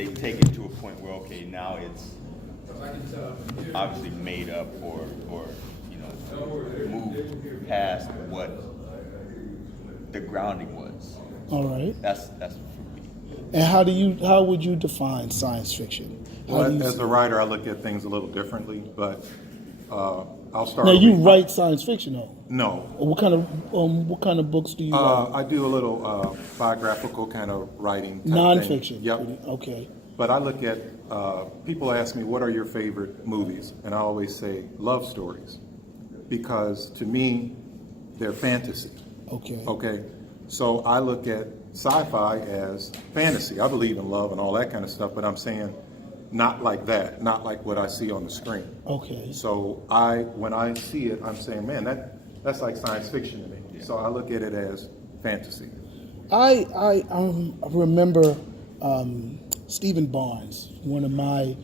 they take it to a point where, okay, now it's obviously made up or moved past what the grounding was. All right. That's for me. And how would you define science fiction? Well, as a writer, I look at things a little differently, but I'll start. Now you write science fiction, though. No. What kind of books do you write? I do a little biographical kind of writing. Type Nonfiction. thing. Yep. Okay. But I look at people ask me, what are your favorite movies? And I always say love stories, because to me, they're fantasy. Okay. Okay. So I look at sci-fi as fantasy. I believe in love and all that kind of stuff, but I'm saying not like that, not like what I see on the screen. Okay. So when I see it, I'm saying, man, that's like science fiction to me. Yeah. So I look at it as fantasy. I remember Stephen Barnes, one of my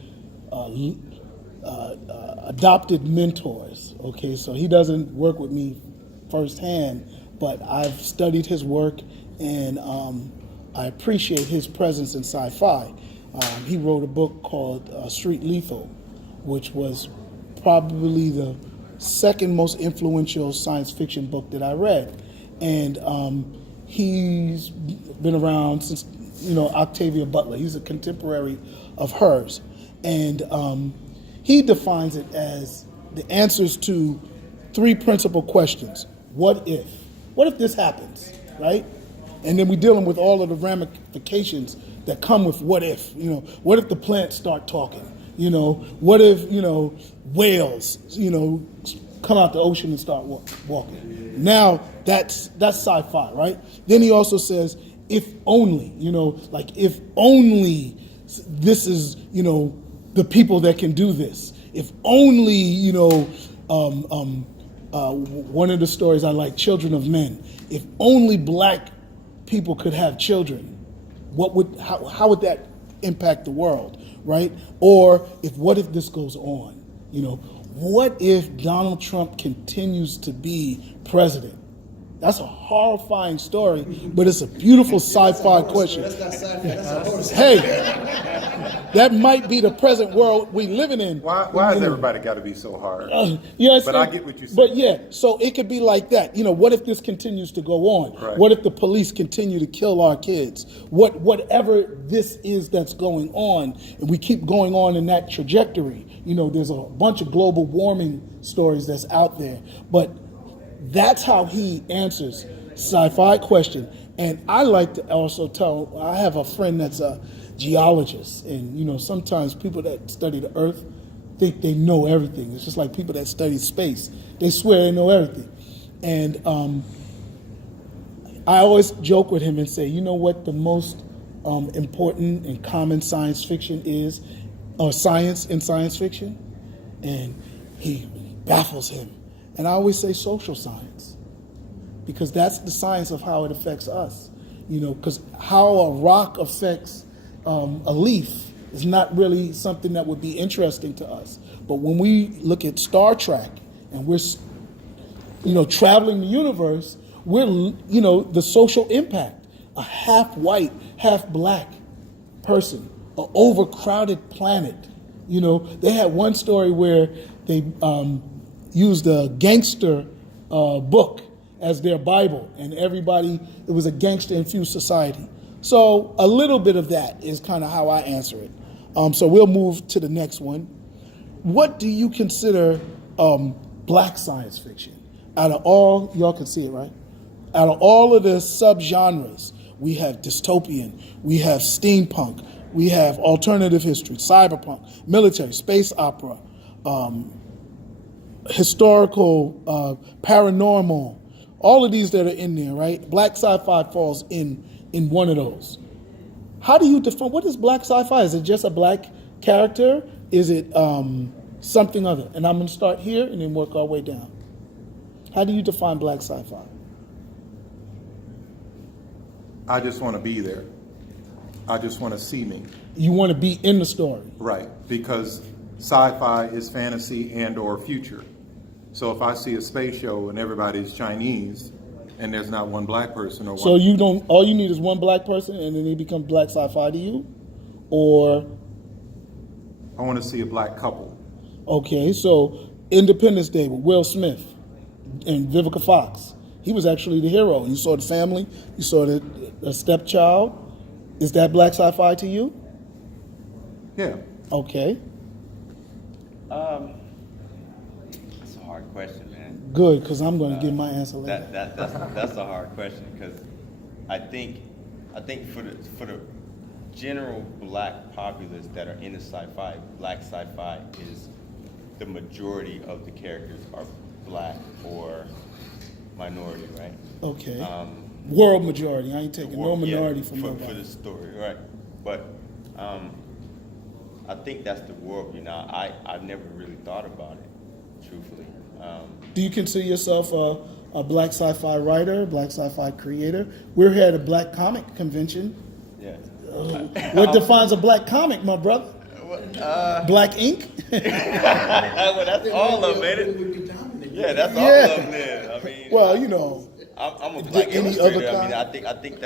adopted mentors. Okay, so he doesn't work with me firsthand, but I've studied his work, and I appreciate his presence in sci-fi. He wrote a book called Street Lethal, which was probably the second most influential science fiction book that I read. And he's been around since, Octavia Butler. He's a contemporary of hers. And he defines it as the answers to three principal questions. What if? What if this happens, right? And then we're dealing with all of the ramifications that come with what if. What if the plants start talking? What if, whales, come out the ocean and start walking? Now, that's sci-fi, right? Then he also says, if only, if only this is, the people that can do this. If only, one of the stories I like, Children of Men. If only black people could have children, how would that impact the world, right? Or what if this goes on? What if Donald Trump continues to be president? That's a horrifying story, but it's a beautiful sci-fi question. That's not sci-fi, that's a horse. Hey, that might be the present world we living in. Why has everybody got to be so hard? Yes, but I get what you're saying. But yeah, so it could be like that. What if this continues to go on? Right. What if the police continue to kill our kids? Whatever this is that's going on, and we keep going on in that trajectory. There's a bunch of global warming stories that's out there, but that's how he answers sci-fi question. And I like to also I have a friend that's a geologist, and sometimes people that study the earth think they know everything. It's just like people that study space. They swear they know everything. And I always joke with him and say, you know what the most important and common science fiction is, or science in science fiction? And he baffles him. And I always say social science, because that's the science of how it affects us. Because how a rock affects a leaf is not really something that would be interesting to us. But when we look at Star Trek and we're, traveling the universe, we're, the social impact. A half white, half black person, an overcrowded planet. They had one story where they used a gangster book as their Bible, and it was a gangster-infused society. So a little bit of that is kind of how I answer it. So we'll move to the next one. What do you consider black science fiction? Out of all, y'all can see it, right? Out of all of the subgenres, we have dystopian, we have steampunk, we have alternative history, cyberpunk, military, space opera, historical, paranormal, all of these that are in there, right? Black sci-fi falls in one of those. How do you define, what is black sci-fi? Is it just a black character? Is it something other? And I'm going to start here and then work our way down. How do you define black sci-fi? I just want to be there. I just want to see me. You want to be in the story. Right, because sci-fi is fantasy and or future. So if I see a space show and everybody's Chinese and there's not one black person or one... So you don't, all you need is one black person and then they become black sci-fi to you? or I want to see a black couple. okay, so Independence Day with Will Smith and Vivica Fox. He was actually the hero. You saw the family. You saw the stepchild. Is that black sci-fi to you? Yeah. Okay, That's a hard question, man. good, because I'm going to give my answer later. That's a hard question because I think for the general black populace that are into sci-fi, black sci-fi is the majority of the characters are black or minority, right? Okay. World majority. I ain't taking no Well, yeah, minority from for nobody. the story, right? But I think that's the worldview. Now, I've never really thought about it, truthfully. Do you consider yourself a black sci-fi writer, black sci-fi creator? We're here at a black comic convention. Yeah. What defines a black comic, my brother? Black ink? Well, that's all of it. Yeah, that's all Yeah. of it. I mean, Well, you know, I'm a black any illustrator. other I mean, kind? I think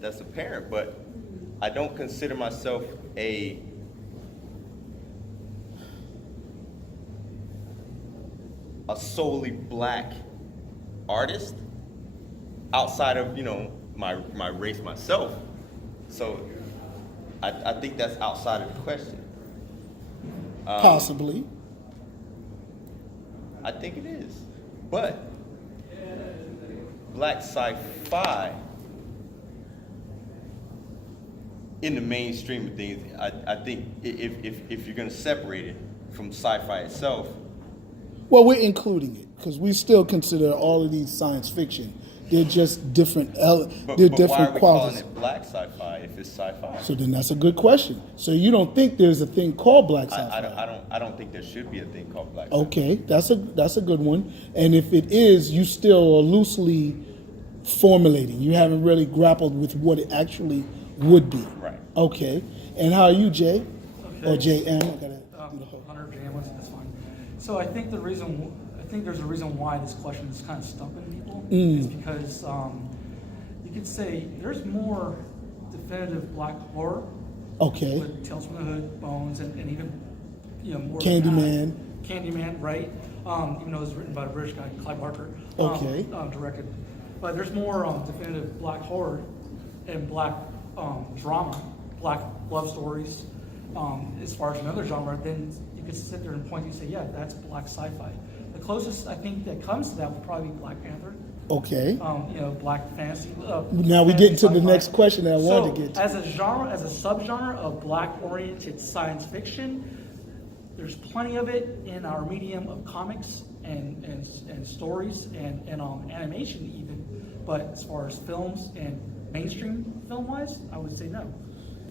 that's apparent, but I don't consider myself a solely black artist outside of my race myself. So I think that's outside of the question. possibly. I think it is, but black sci-fi in the mainstream of things, I think if you're going to separate it from sci-fi itself, Well, we're including it because we still consider all of these science fiction. They're just different. but They're why are different we qualities. calling it black sci-fi if it's sci-fi? So then that's a good question. So you don't think there's a thing called black sci-fi? I don't think there should be a thing called black. Okay, that's a good one. And if it is, you still are loosely formulating. You haven't really grappled with what it actually would be. Right. Okay. And how are you, Jay? Okay. Or JM? I gotta do the whole. Hunter Jam, that's fine. So I think there's a reason why this question is kind of stumping people is because you could say there's more definitive black horror Okay. with Tales from the Hood, Bones, and even more Candyman. Candyman, right? Even though it was written by a British guy, Clive Barker, Okay. directed. But there's more definitive black horror and black drama, black love stories. As far as another genre, then you could sit there and point and say, yeah, that's black sci-fi. The closest I think that comes to that would probably be Black Panther. Okay. Black fantasy. Now we get into the sci-fi. next question that I wanted to So, get to. as a genre, as a subgenre of black-oriented science fiction, there's plenty of it in our medium of comics and stories and animation even. But as far as films and mainstream film-wise, I would say no.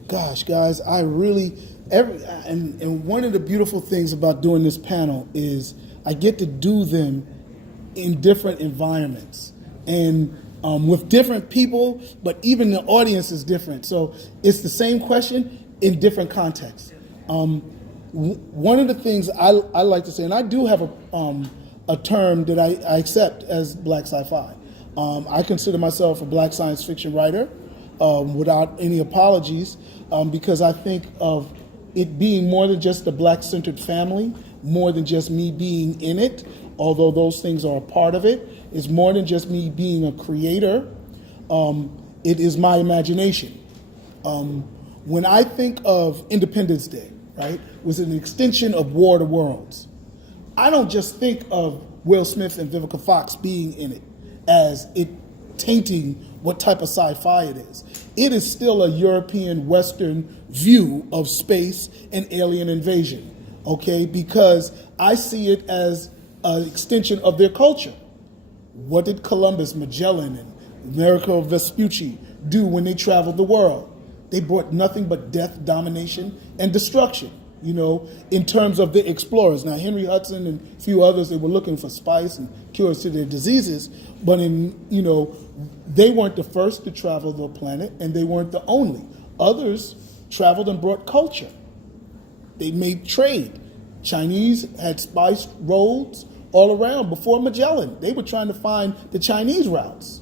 Gosh, guys, I really and one of the beautiful things about doing this panel is I get to do them in different environments and with different people, but even the audience is different. So it's the same question in different contexts. One of the things I like to say, and I do have a term that I accept as black sci-fi. I consider myself a black science fiction writer without any apologies because I think of it being more than just a black-centered family, more than just me being in it, although those things are a part of it. It's more than just me being a creator. It is my imagination. When I think of Independence Day, right, was an extension of War of the Worlds. I don't just think of Will Smith and Vivica Fox being in it as it tainting what type of sci-fi it is. It is still a European Western view of space and alien invasion, okay? Because I see it as an extension of their culture. What did Columbus, Magellan, and Amerigo Vespucci do when they traveled the world? They brought nothing but death, domination, and destruction, in terms of the explorers. Now, Henry Hudson and a few others, they were looking for spice and cures to their diseases, but they weren't the first to travel the planet, and they weren't the only. Others traveled and brought culture. They made trade. Chinese had spiced roads all around before Magellan. They were trying to find the Chinese routes,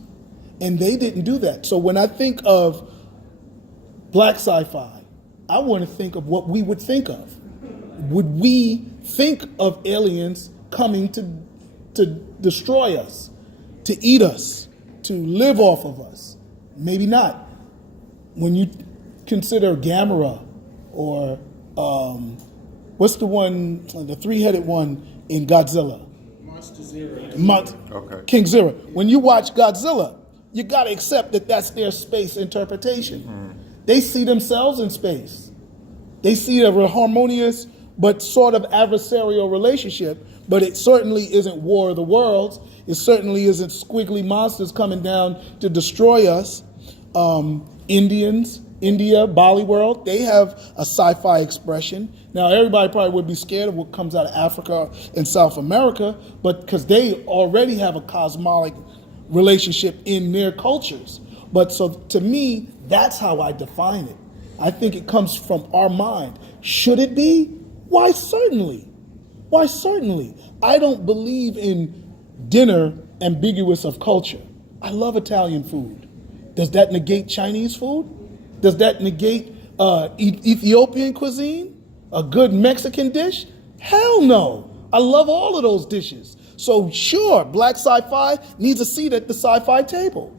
and they didn't do that. So when I think of black sci-fi, I want to think of what we would think of. Would we think of aliens coming to destroy us, to eat us, to live off of us? Maybe not. When you consider Gamera or what's the one, the three-headed one in Godzilla? Monster Zero. Okay. King Zero. When you watch Godzilla, you got to accept that that's their space interpretation. They see themselves in space. They see a harmonious but sort of adversarial relationship, but it certainly isn't War of the Worlds. It certainly isn't squiggly monsters coming down to destroy us. India, Bali world, they have a sci-fi expression. Now, everybody probably would be scared of what comes out of Africa and South America, but because they already have a cosmic relationship in their cultures. But so to me, that's how I define it. I think it comes from our mind. Should it be? Why, certainly. Why, certainly. I don't believe in dinner ambiguous of culture. I love Italian food. Does that negate Chinese food? Does that negate Ethiopian cuisine? A good Mexican dish? Hell no. I love all of those dishes. So sure, black sci-fi needs a seat at the sci-fi table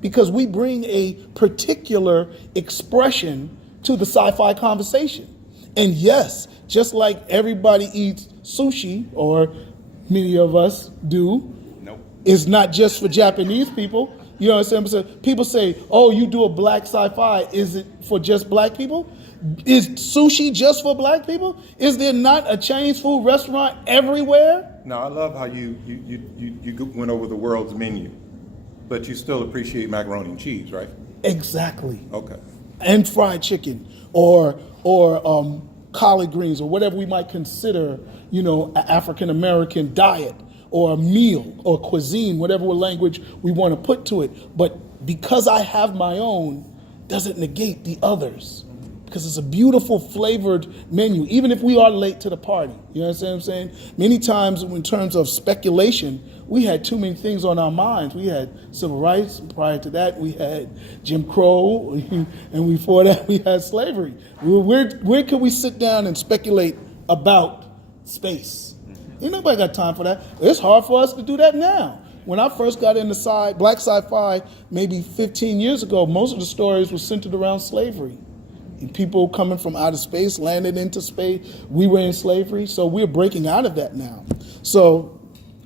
because we bring a particular expression to the sci-fi conversation. And yes, just like everybody eats sushi, or many of us do, Nope. it's not just for Japanese people. You know what I'm saying? So people say, oh, you do a black sci-fi. Is it for just black people? Is sushi just for black people? Is there not a Chinese food restaurant everywhere? Now, I love how you went over the world's menu, but you still appreciate macaroni and cheese, right? Exactly. Okay. And fried chicken or collard greens or whatever we might consider, you know, an African American diet or a meal or cuisine, whatever language we want to put to it. But because I have my own doesn't negate the others. Because it's a beautiful flavored menu, even if we are late to the party. You know what I'm saying? Many times in terms of speculation, we had too many things on our minds. We had civil rights, and prior to that we had Jim Crow, and before that we had slavery. Where could we sit down and speculate about space? Ain't nobody got time for that. It's hard for us to do that now. When I first got into black sci-fi maybe 15 years ago, most of the stories were centered around slavery. And people coming from outer space, landed into space. We were in slavery, so we're breaking out of that now. So,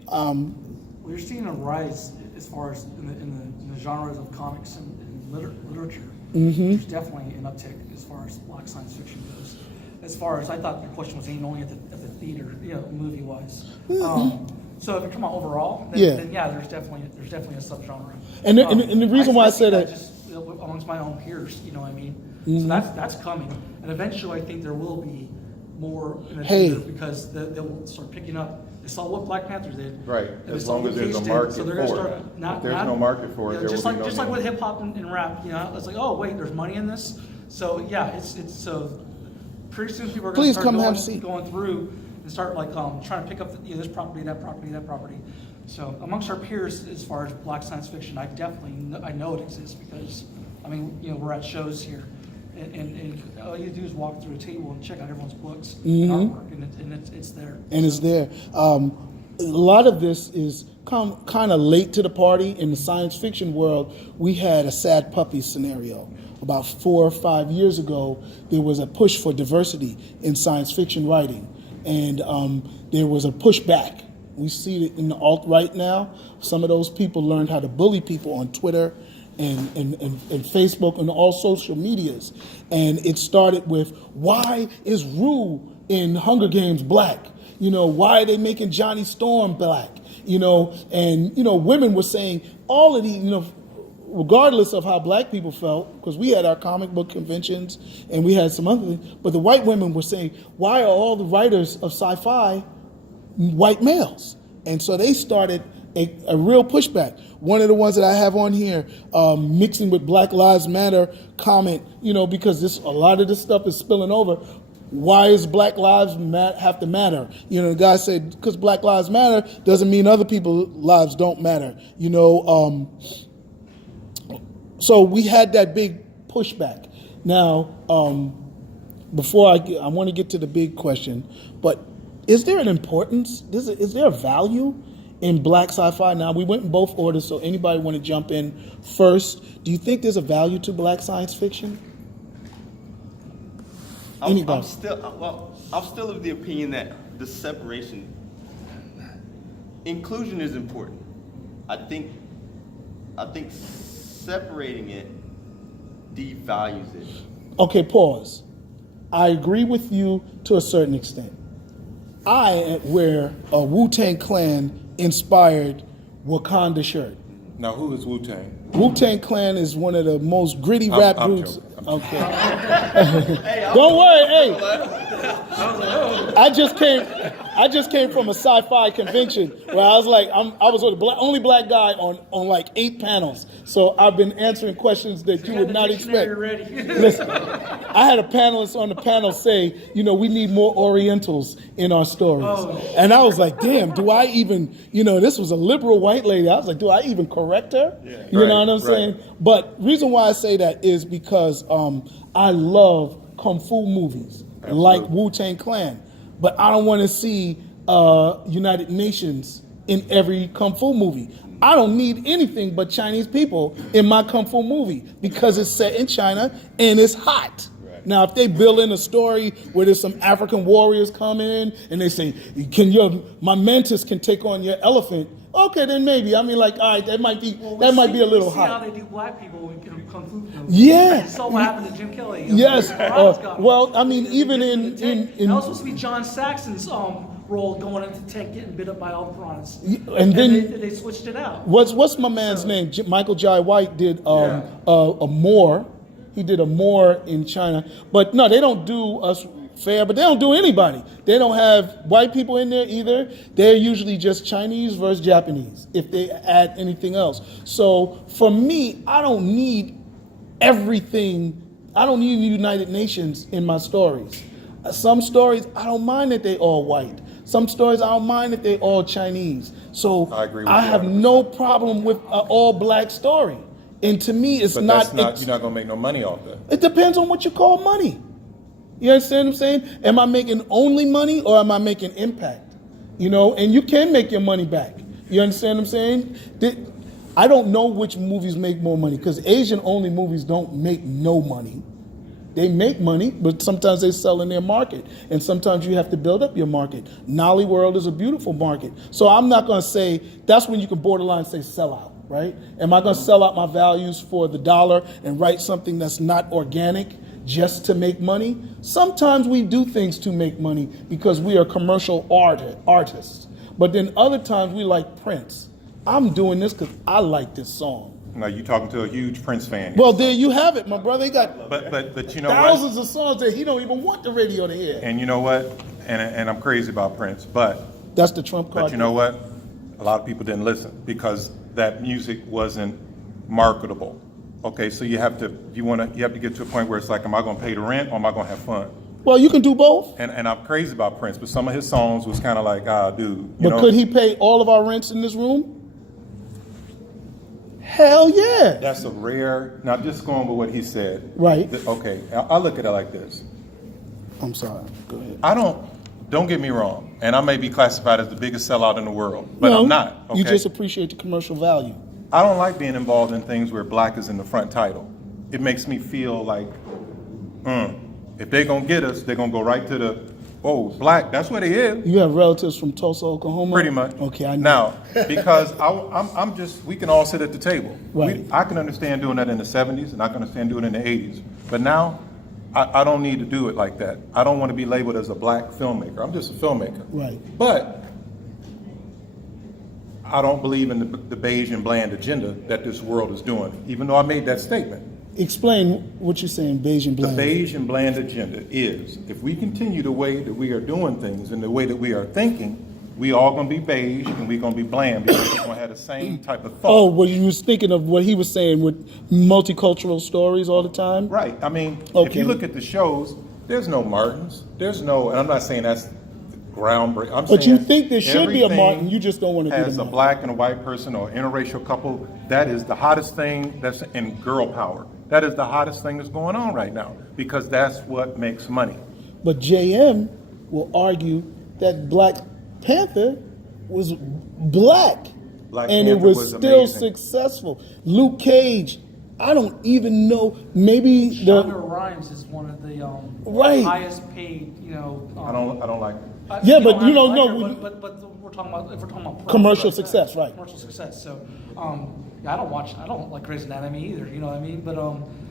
We're seeing a rise as far as in the genres of comics and literature. There's definitely an uptick as far as black science fiction goes. As far as I thought your question was aimed only at the theater, you know, movie wise. So if you come out overall, then there's definitely a subgenre. And the reason why I say that, just amongst my own peers, you know what I mean. So that's coming, and eventually I think there will be more in the theater because they'll start picking up. They saw what Black Panther did, Right, and they as saw long what as there's a Cage market did, so they're gonna for start it. not If there's not- no market for it, you know, there just will like be no just like need. with hip hop and rap, you know, it's like, oh wait, there's money in this. So yeah, it's so pretty soon people are gonna Please start come going, have a seat. going through and start like trying to pick up this property, that property, that property. So amongst our peers, as far as black science fiction, I know it exists because I mean, you know, we're at shows here. And all you do is walk through a table and check out everyone's books and artwork, and it's there. and it's there. A lot of this is kind of late to the party. In the science fiction world, we had a sad puppy scenario. About 4 or 5 years ago, there was a push for diversity in science fiction writing, and there was a pushback. We see it in the alt-right now. Some of those people learned how to bully people on Twitter and Facebook and all social medias. And it started with, why is Rue in Hunger Games black? You know, why are they making Johnny Storm black? You know, and, you know, women were saying all of the, you know, regardless of how black people felt, because we had our comic book conventions and we had some other things, but the white women were saying, why are all the writers of sci-fi white males? And so they started a real pushback. One of the ones that I have on here, mixing with Black Lives Matter comment, you know, because a lot of this stuff is spilling over. Why is Black Lives have to matter? You know, the guy said, because Black Lives Matter doesn't mean other people's lives don't matter. You know, so we had that big pushback. Now, before I want to get to the big question, but is there an importance? Is there a value in black sci-fi? Now, we went in both orders, so anybody want to jump in first? Do you think there's a value to black science fiction? I'm Anybody? I'm still of the opinion that the separation, inclusion is important. I think separating it devalues it. Okay, pause. I agree with you to a certain extent. I wear a Wu-Tang Clan inspired Wakanda shirt. Now, who is Wu-Tang? Wu-Tang Clan is one of the most gritty rap I'm groups. joking. Okay. Don't worry, hey. I just came from a sci-fi convention where I was like, I was the only black guy on like 8 panels. So I've been answering questions that you would not expect. Listen, I had a panelist on the panel say, we need more Orientals in our stories. And I was like, damn, do I even, this was a liberal white lady. I was like, do I even correct her? Yeah. You know what I'm saying? But reason why I say that is because I love kung fu movies like Wu-Tang Clan, but I don't want to see United Nations in every kung fu movie. I don't need anything but Chinese people in my kung fu movie because it's set in China and it's hot. Right. Now, if they build in a story where there's some African warriors coming in and they say, my mantis can take on your elephant, okay, then maybe. I mean, all right, that might be a little see how hot. they do black people in kung fu films. Yeah. So what happened to Jim Kelly? Yes. Well, I mean, even in that was supposed to be John Saxon's role going into the tank getting bit up by all the piranhas. and then they switched it out. what's my man's name? Michael Jai White did a Moor. He did a Moor in China, but no, they don't do us fair. But they don't do anybody. They don't have white people in there either. They're usually just Chinese versus Japanese if they add anything else. So for me, I don't need everything. I don't need the United Nations in my stories. Some stories I don't mind that they all white. Some stories I don't mind that they all Chinese. So I agree with I you have 100%. no problem with an all black story. And to me, it's But not. you're not going to make no money off that. It depends on what you call money. You understand what I'm saying? Am I making only money or am I making impact? And you can make your money back. You understand what I'm saying? I don't know which movies make more money because Asian-only movies don't make no money. They make money, but sometimes they sell in their market. And sometimes you have to build up your market. Nolly World is a beautiful market. So I'm not going to say, that's when you can borderline say sell out, right? Am I going to sell out my values for the dollar and write something that's not organic just to make money? Sometimes we do things to make money because we are commercial artists. But then other times we like Prince. I'm doing this because I like this song. Now, you talking to a huge Prince fan. Well, there you have it, my brother. He got But you know thousands of songs that he don't even want the radio to hear. And you know what? And I'm crazy about Prince, but That's the Trump card. you know what? A lot of people didn't listen because that music wasn't marketable. Okay, so you have to get to a point where it's like, am I going to pay the rent or am I going to have fun? Well, you can do both. And I'm crazy about Prince, but some of his songs was kind of like, dude. But could he pay all of our rents in this room? Hell yeah. That's a rare. Now, just going with what he said. Right. Okay, I look at it like this. I'm sorry. Go ahead. Don't get me wrong, and I may be classified as the biggest sellout in the world, but No, I'm not. Okay? You just appreciate the commercial value. I don't like being involved in things where black is in the front title. It makes me feel like, if they're going to get us, they're going to go right to the, black, that's what they is. You have relatives from Tulsa, Oklahoma? Pretty much. Okay, I know. Now, because I'm just, we can all sit at the table. Right. I can understand doing that in the 70s, and I can understand doing it in the 80s. But now, I don't need to do it like that. I don't want to be labeled as a black filmmaker. I'm just a filmmaker. Right. But I don't believe in the beige and bland agenda that this world is doing, even though I made that statement. Explain what you're saying, beige and The bland. beige and bland agenda is, if we continue the way that we are doing things and the way that we are thinking, we all going to be beige and we're going to be bland because we're going to have the same type of thought. Oh, well, you was thinking of what he was saying with multicultural stories all the time? Right. I mean, if Okay. you look at the shows, there's no Martins. There's no, and I'm not saying that's groundbreaking. I'm But saying you think there should be a everything Martin, you just don't want to be the As a Martin. black and a white person or interracial couple, that is the hottest thing that's in girl power. That is the hottest thing that's going on right now because that's what makes money. But JM will argue that Black Panther was black, Black and Panther it was was still amazing. successful. Luke Cage, I don't even know. Maybe Shonda the Rhimes is one of the Right. highest paid, I don't like. Yeah, but you don't I know- like her, but we're talking about if we're talking about Commercial success, right. Commercial success. So, yeah, I don't like Grey's Anatomy either. You know what I mean? But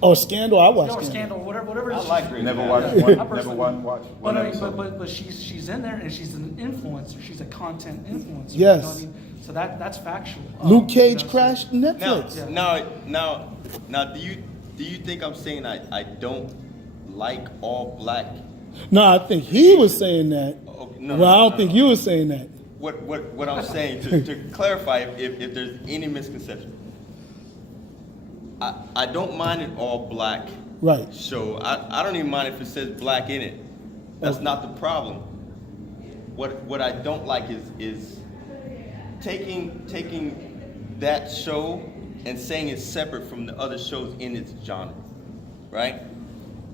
or Scandal. I watched or Scandal. Scandal, whatever. I it is. like Grey's Never Anatomy. watched I one. Never personally- watched one But I mean, episode. but she's in there and she's an influencer. She's a content influencer. Yes. You know what I mean? So that's factual. Luke Cage you know, so- crashed Netflix. Now, do you think I'm saying I don't like all black? No, I think he was saying that. Oh, Well, I don't think you were saying that. What I'm saying to clarify if there's any misconception, I don't mind an all black Right. show. I don't even mind if it says black in it. That's not the problem. What I don't like is taking that show and saying it's separate from the other shows in its genre, right?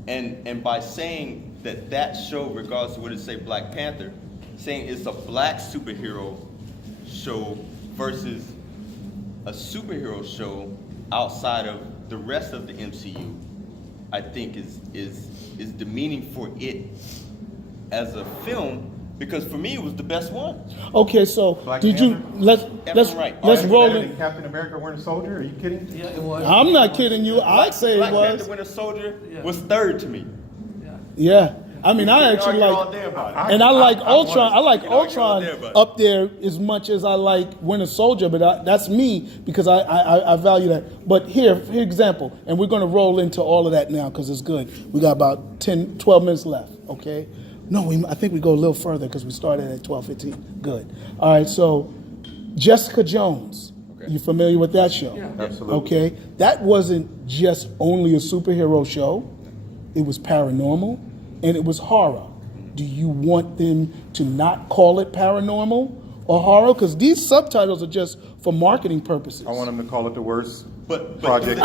And by saying that show, regardless of what it say, Black Panther, saying it's a black superhero show versus a superhero show outside of the rest of the MCU, I think is demeaning for it as a film, because for me it was the best one. Okay, so Black did you Panther? let's Effing right. let's Better roll than in. Captain America Winter Soldier? Are you kidding? Yeah, it was. I'm not kidding you. I'd say Black it was. Panther Winter Soldier Yeah. was third to me. Yeah. Yeah, I mean, I You can actually argue all like, day about it. and I like I Ultron. I like You can argue all Ultron day about it. up there as much as I like Winter Soldier, but that's me because I value that. But here example, and we're going to roll into all of that now because it's good. We got about 10, 12 minutes left. Okay. No, I think we go a little further because we started at 12:15. Good. All right. So, Jessica Jones. Okay. You familiar with that show? Yeah. Absolutely. Okay. That wasn't just only a superhero show. It was paranormal and it was horror. Do you want them to not call it paranormal or horror? Because these subtitles are just for marketing purposes. I want them to call it the worst But project. do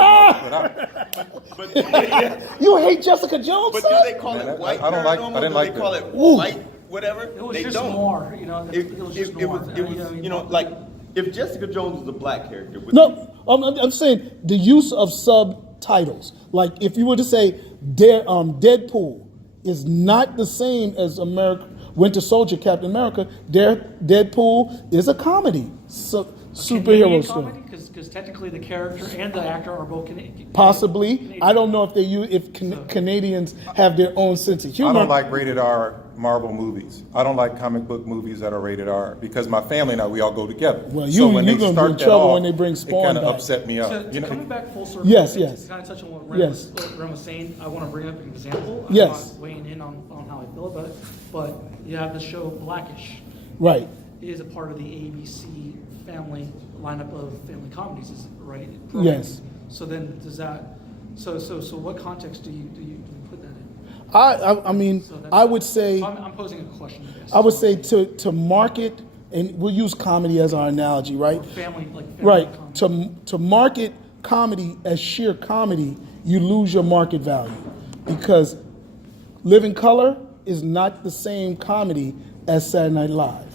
But You hate Jessica Jones, but son? do they call Man, it white I don't like- I paranormal? didn't Do like they call that. it Ooh. white whatever? It was They just don't. noir, you know. It was just noir. Like if Jessica Jones was a black character, would No, I'm saying the use of subtitles. Like if you were to say Deadpool is not the same as Winter Soldier, Captain America. Deadpool is a comedy, superhero story. Because technically the character and the actor are both Canadian. Possibly, I don't know if they use Canadians have their own sense of humor. I don't like rated R Marvel movies. I don't like comic book movies that are rated R because my family and I, we all go together. Well, so when you're they gonna be start in that trouble off, when they bring it Spawn kind of back. upset me up. To coming back full circle, Yes, to yes. kind of touch on what Yes. Ren was saying, I want to bring up an example. I'm Yes. not weighing in on how I feel about it, but you have the show Blackish. Right. It is a part of the ABC family lineup of family comedies, is it right? Yes. So then does that? So what context do you put that in? I mean, So that's- I would say. So I'm posing a question. I would say to market, and we'll use comedy as our analogy, right? Family Right. comedy. To market comedy as sheer comedy, you lose your market value because Living Color is not the same comedy as Saturday Night Live,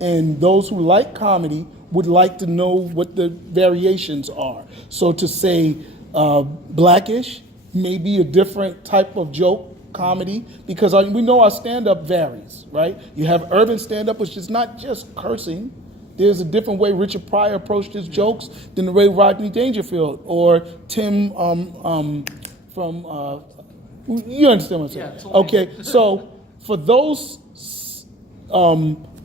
and those who like comedy would like to know what the variations are. So to say Blackish may be a different type of joke comedy because we know our stand-up varies, right? You have urban stand-up, which is not just cursing. There's a different way Richard Pryor approached his jokes than the way Rodney Dangerfield or Tim from you understand what I'm saying? Yeah, totally. Okay, so for those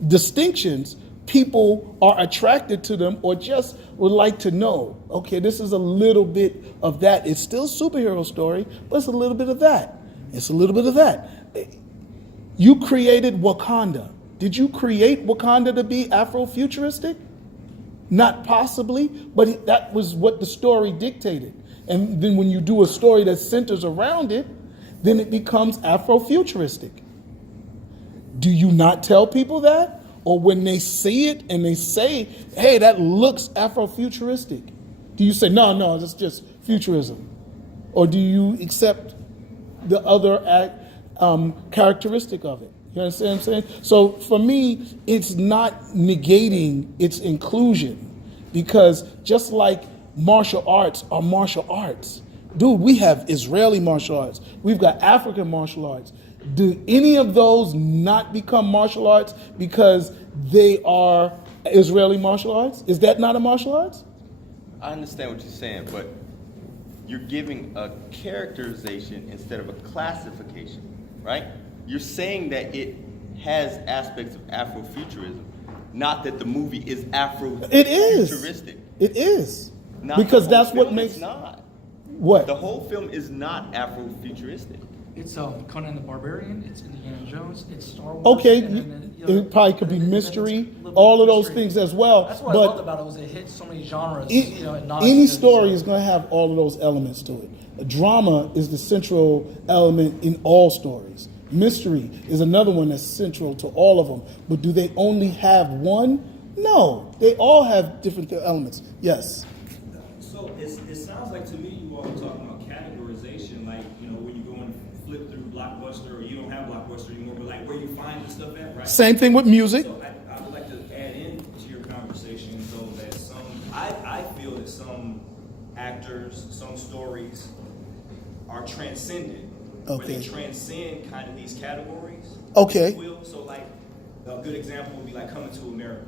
distinctions, people are attracted to them or just would like to know, okay, this is a little bit of that. It's still a superhero story, but it's a little bit of that. It's a little bit of that. You created Wakanda. Did you create Wakanda to be Afrofuturistic? Not possibly, but that was what the story dictated. And then when you do a story that centers around it, then it becomes Afrofuturistic. Do you not tell people that? Or when they see it and they say, hey, that looks Afrofuturistic, do you say, no, that's just futurism? or do you accept the other characteristic of it? You understand what I'm saying? So for me, it's not negating its inclusion, because just like martial arts are martial arts, dude, we have Israeli martial arts, we've got African martial arts. Do any of those not become martial arts because they are Israeli martial arts? Is that not a martial arts? I understand what you're saying, but you're giving a characterization instead of a classification, right? You're saying that it has aspects of Afrofuturism, not that the movie is It is. Afrofuturistic. It is. Not Because the whole that's what film, makes it's not. what? The whole film is not Afrofuturistic. It's Conan the Barbarian, it's Indiana Jones, it's Star Wars. Okay, and then, you know, it probably could be and then mystery, it's a little bit all of those mystery. things as well. That's what I but loved about it, was it hit so many genres. And not any just, story is going to have all of those elements to it. A drama is the central element in all stories. Mystery is another one that's central to all of them. But do they only have one? No, they all have different elements. Yes. So it sounds like to me you all are talking about categorization, like, you know, when you go and flip through Blockbuster, or you don't have Blockbuster anymore, but like where you find the stuff at, right? Same thing with music. So I would like to add in to your conversation, though, that I feel that some actors, some stories are transcendent. Where Okay. they transcend kind of these categories. Okay. if you will. So like, a good example would be like Coming to America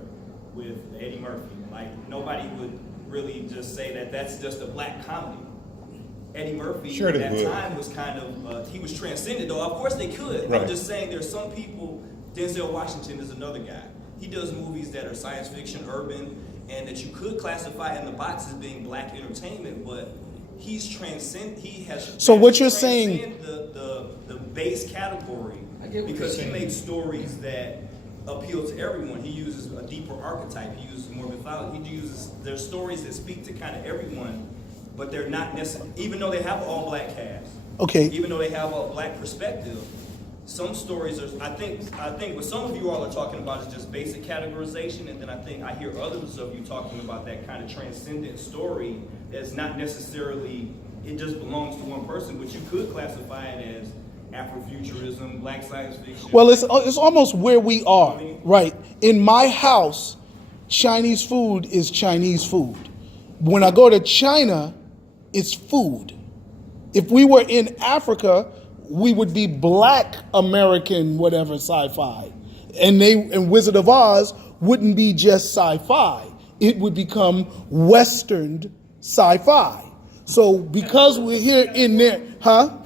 with Eddie Murphy. Like, nobody would really just say that that's just a black comedy. Eddie Murphy Sure at they that would. time was kind of, he was transcended, though. Of course they could. Right. I'm just saying there's some people, Denzel Washington is another guy. He does movies that are science fiction, urban, and that you could classify in the box as being black entertainment, but he has So what you're saying- transcend the base category, I get what because you're he saying. makes stories that appeal to everyone. He uses a deeper archetype. He uses more mythology. There's stories that speak to kind of everyone, but they're not necessarily, even though they have an all black cast. Okay. Even though they have a black perspective, some stories are, I think what some of you all are talking about is just basic categorization, and then I hear others of you talking about that kind of transcendent story that's not necessarily, it just belongs to one person, but you could classify it as Afrofuturism, black science fiction. Well, it's almost where we are, right? In my house, Chinese food is Chinese food. When I go to China, it's food. If we were in Africa, we would be black American whatever sci-fi. And Wizard of Oz wouldn't be just sci-fi. It would become Western sci-fi. So because we're here in there, huh?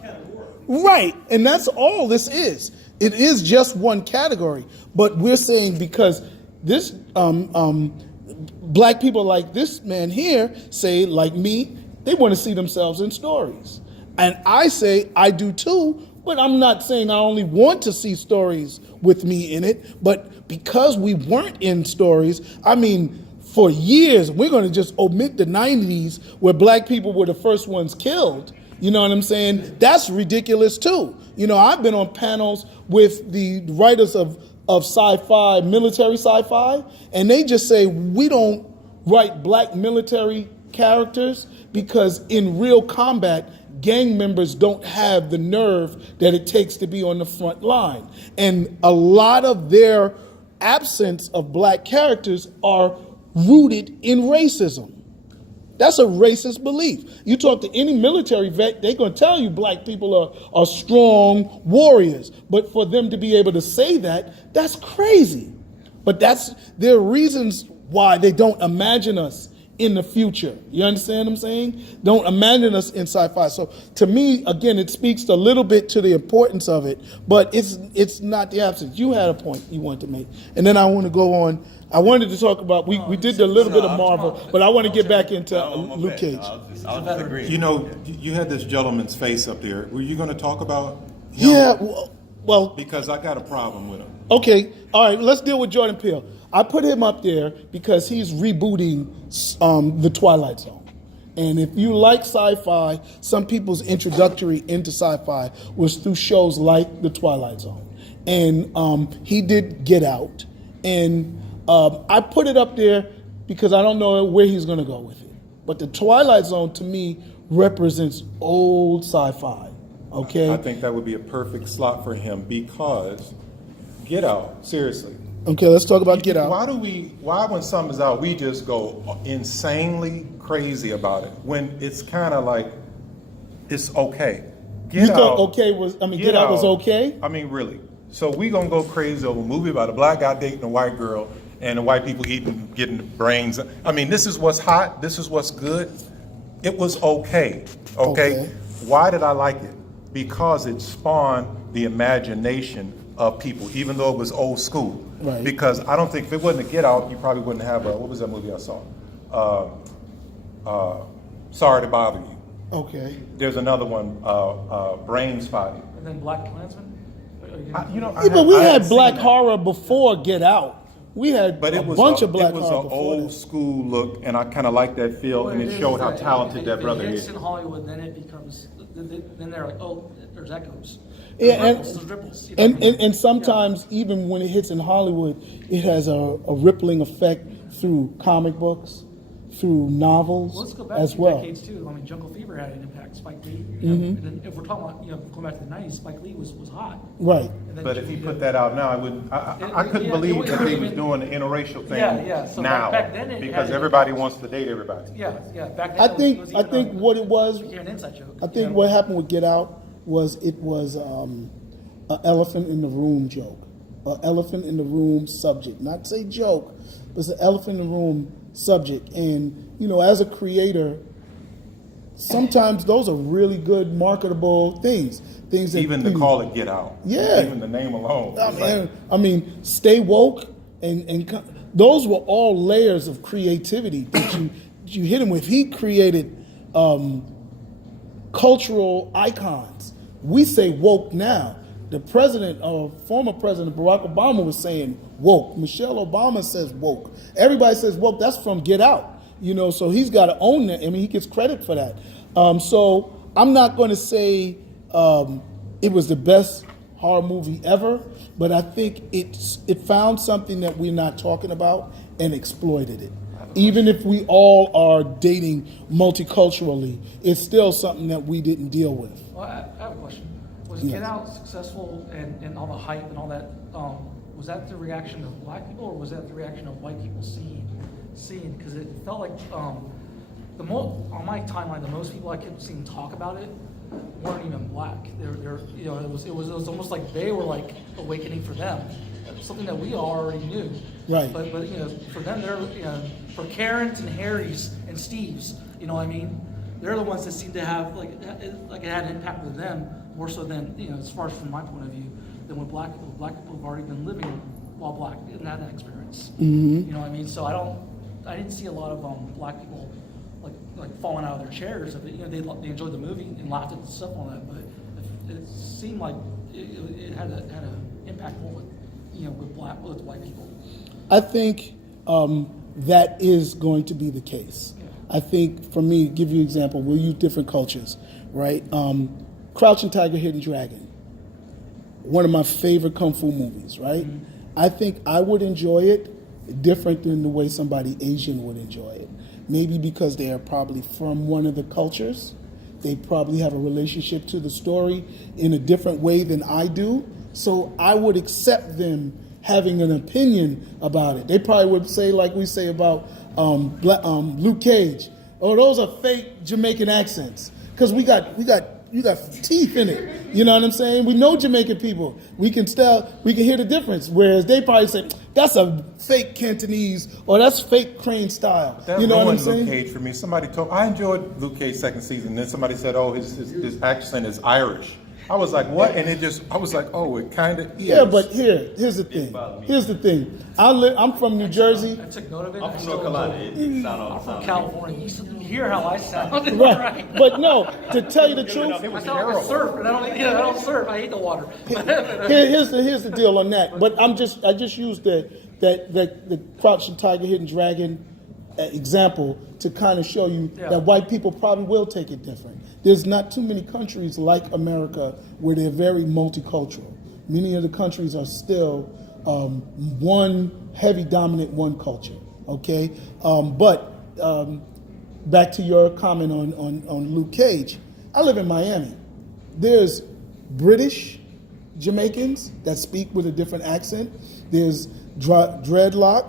Right, and that's all this is. It is just one category, but we're saying because this black people like this man here say, like me, they want to see themselves in stories, and I say I do too. But I'm not saying I only want to see stories with me in it, but because we weren't in stories, I mean, for years, we're going to just omit the 90s where black people were the first ones killed. You know what I'm saying? That's ridiculous too. You know, I've been on panels with the writers of sci-fi, military sci-fi, and they just say we don't write black military characters because in real combat, gang members don't have the nerve that it takes to be on the front line. And a lot of their absence of black characters are rooted in racism. That's a racist belief. You talk to any military vet, they're going to tell you black people are strong warriors. But for them to be able to say that, that's crazy. But there are reasons why they don't imagine us in the future. You understand what I'm saying? Don't imagine us in sci-fi. So to me, again, it speaks a little bit to the importance of it, but it's not the absence. You had a point you wanted to make. And then I want to go on. I wanted to talk about, we did a little bit of Marvel, but I want to get back into Luke Cage. I'll just agree. You know, you had this gentleman's face up there. Were you going to talk about him? Yeah, well, Because I got a problem with him. okay, all right, let's deal with Jordan Peele. I put him up there because he's rebooting The Twilight Zone. And if you like sci-fi, some people's introductory into sci-fi was through shows like The Twilight Zone. And he did Get Out. And I put it up there because I don't know where he's going to go with it. But The Twilight Zone, to me, represents old sci-fi. Okay. I think that would be a perfect slot for him because Get Out, seriously. Okay, let's talk about Get Out. Why when something's out, we just go insanely crazy about it when it's kind of like, it's okay. You thought Get Out was okay? I mean, really. So we gonna go crazy over a movie about a black guy dating a white girl and the white people getting the brains. I mean, this is what's hot. This is what's good. It was okay. Okay. Why did I like it? Because it spawned the imagination of people, even though it was old school. Right. Because I don't think if it wasn't a Get Out, you probably wouldn't have what was that movie I saw? Sorry to Bother You. Okay. There's another one, Brain Spotting. And then Black Klansman? But we had black horror before Get Out. We had a bunch of black horror before. It was an old school look, and I kind of like that feel, and it showed how talented that brother If it is. hits in Hollywood, then it becomes, then they're like, oh, there's echoes. Yeah, There's ripples. You know what I mean? and sometimes even when it hits in Hollywood, it has a rippling effect through comic books, through novels Well, let's go back as a well. few decades too. I mean, Jungle Fever had an impact. Spike Lee. Mm-hmm. And then if we're talking about going back to the '90s, Spike Lee was hot. Right. And then But if he put that out now, I couldn't believe that he was doing the interracial thing Yeah. So now back then it because had- everybody wants to date everybody. Yeah. Back then, I think even what it was. became an inside joke. I think what happened with Get Out was it was an elephant in the room joke, an elephant in the room subject. Not say joke, but it's an elephant in the room subject. And as a creator, sometimes those are really good marketable things. Things that Even to people- call it Get Out. Yeah. Even the name alone. It's like- I mean, stay woke, and those were all layers of creativity that you hit him with. He created cultural icons. We say woke now. The former president Barack Obama was saying woke. Michelle Obama says woke. Everybody says woke. That's from Get Out. So he's got to own that. I mean, he gets credit for that. So I'm not going to say it was the best horror movie ever, but I think it found something that we're not talking about and exploited it. Even if we all are dating multiculturally, it's still something that we didn't deal with. Well, I have a question. Was Yes. Get Out successful and all the hype and all that? Was that the reaction of black people, or was that the reaction of white people seeing? Because it felt like on my timeline, the most people I kept seeing talk about it weren't even black. It was almost like they were like awakening for them, something that we already knew. Right. But for them, they're for Karens and Harrys and Steves. You know what I mean? They're the ones that seem to have like it had an impact with them more so than as far as from my point of view than with black people. Black people have already been living while black and had that experience. Mm-hmm. You know what I mean? So I didn't see a lot of black people like falling out of their chairs. They enjoyed the movie and laughed at the stuff on that, but it seemed like it had an impact more with white people. I think that is going to be the case. Yeah. I think, for me, give you an example, we'll use different cultures, right? Crouching Tiger, Hidden Dragon, one of my favorite kung fu movies, right? Mm-hmm. I think I would enjoy it different than the way somebody Asian would enjoy it. Maybe because they are probably from one of the cultures. They probably have a relationship to the story in a different way than I do. So I would accept them having an opinion about it. They probably would say, like we say about Luke Cage, oh, those are fake Jamaican accents. Because you got teeth in it. You know what I'm saying? We know Jamaican people. We can hear the difference. Whereas they probably say, that's a fake Cantonese or that's fake Crane style. That you know what I'm ruined saying? Luke Cage for me. I enjoyed Luke Cage's second season. Then somebody said, oh, his accent is Irish. I was like, what? And I was like, oh, it kind of is. Yeah, but here's the thing. Here's the thing. I'm from New Jersey. I took note of it. I'm from North Carolina. It sound all I'm the from time. California. You hear how I sound? Right. But no, to tell you the truth, I sound like a surf, and I don't surf. I hate the water. here's the deal on that. But I just used the Crouching Tiger, Hidden Dragon example to kind of show you that white people probably will take it different. There's not too many countries like America where they're very multicultural. Many of the countries are still one heavy dominant one culture. Okay, but back to your comment on Luke Cage, I live in Miami. There's British Jamaicans that speak with a different accent. There's dreadlock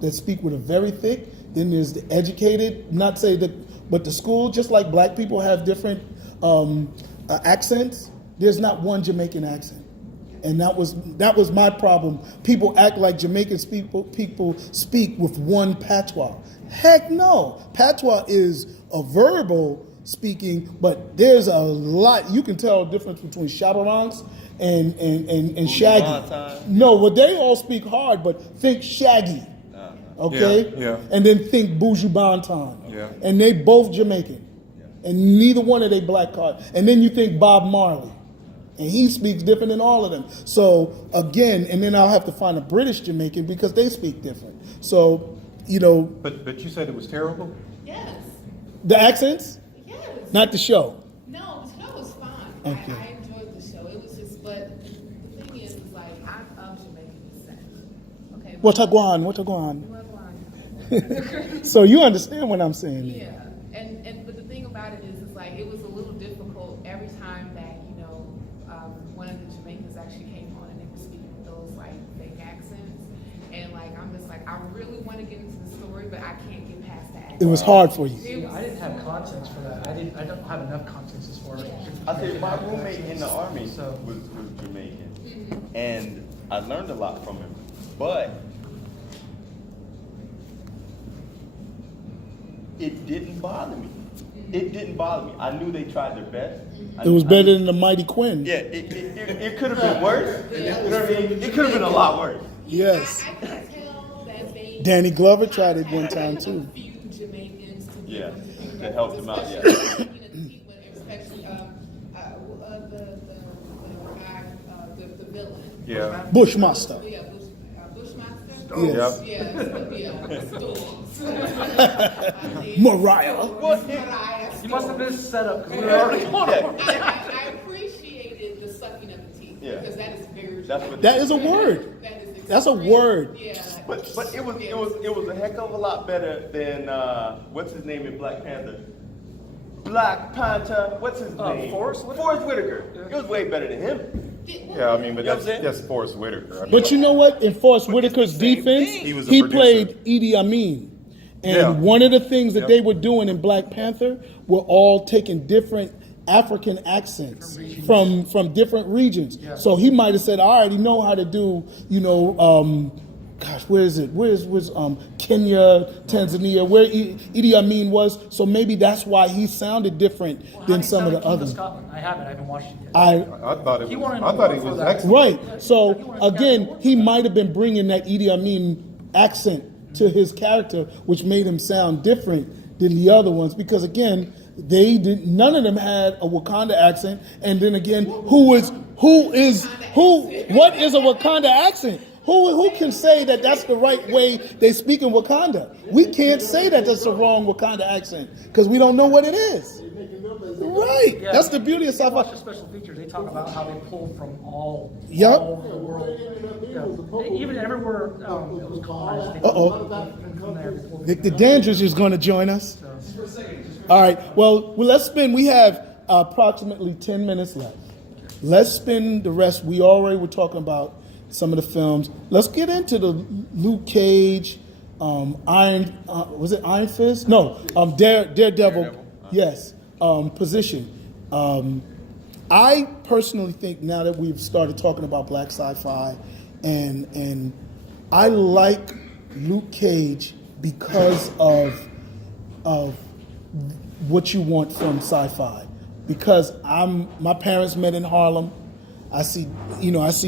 that speak with a very thick. Then there's the educated, not say that, but the school, just like black people have different accents, there's not one Jamaican accent. And that was my problem. People act like Jamaican people speak with one patois. Heck no. Patois is a verbal speaking, but there's a lot. You can tell the difference between Chabarangs and Shaggy. Bonton. No, well, they all speak hard, but think Shaggy. Okay? Yeah, yeah. And then think Buju Banton. Yeah. And they both Jamaican. And neither one of they black card. And then you think Bob Marley. And he speaks different than all of them. So again, and then I'll have to find a British Jamaican because they speak different. So, you know, But you said it was terrible? Yes, the accents, yes. not the show. No, the show was fine. Okay. I enjoyed the show. It was just, but the thing is like, I'm of Jamaican descent. Okay. What a guan, what a guan. Well, fine. So you understand what I'm saying. Yeah, and but the thing about it is like it was a little difficult every time that one of the Jamaicans actually came on and they were speaking with those like fake accents, and like I'm just like I really want to get into the story, but I can't get past the accent. It was hard for you. See, I didn't have context for that. I don't have enough context as far as. I think my roommate in the army So- was Jamaican, and I learned a lot from him. But it didn't bother me. It didn't bother me. I knew they tried their best. It was better than the Mighty Quinn. Yeah, it could have been worse. You know what I mean? It could have been a lot worse. Yes. I can tell that they. Danny Glover tried it one time A too. few Jamaicans to Yeah, give them a few to help them out, yeah. especially, especially the villain. Yeah. Bushmaster. Yeah, Bushmaster. Yes. Yeah, Storms. Mariah. Mariah. You must have been set up because we were already on it. I appreciated the sucking of the teeth Yeah. because that is very. That's what. That is a word. That is That's a extreme. word. Yeah. But it was a heck of a lot better than what's his name in Black Panther? Black Panther. What's his name? Forrest Whitaker? Forrest Whitaker. It was way better than him. Yeah, I mean, but You know what I'm that's saying? Forrest Whitaker. I mean, But you know what? In Forrest But it's Whitaker's the same defense, thing. He was a he producer. played Idi Amin. And Yeah. one of the things that Yep. they were doing in Black Panther were all taking different African accents from different regions. Yeah. So he might have said, I already know how to do, gosh, where is it? Where's Kenya, Tanzania, where Idi Amin was. So maybe that's why he sounded different than some of the others. others. Scotland. I haven't watched it yet. I thought it He was. wanted I thought it more was for that. excellent. Right. So again, he might have been bringing that Idi Amin accent to his character, which made him sound different than the other ones. Because again, none of them had a Wakanda accent. And then again, what is a Wakanda accent? Who can say that that's the right way they speak in Wakanda? We can't say that that's the wrong Wakanda accent because we don't know what it is. Right. Yeah. That's the beauty of If you watch sci-fi. the special features, they talk about how they pulled from all Yep. over the world. Yeah. Even everywhere it was colonized. From there, they pulled Victor Dandridge is going to join us. All right. Well, we have approximately 10 minutes left. Let's spend the rest. We already were talking about some of the films. Let's get into the Luke Cage, was it Iron Fist? No, Daredevil. Yes, position. I personally think now that we've started talking about black sci-fi, and I like Luke Cage because of what you want from sci-fi. Because my parents met in Harlem. I see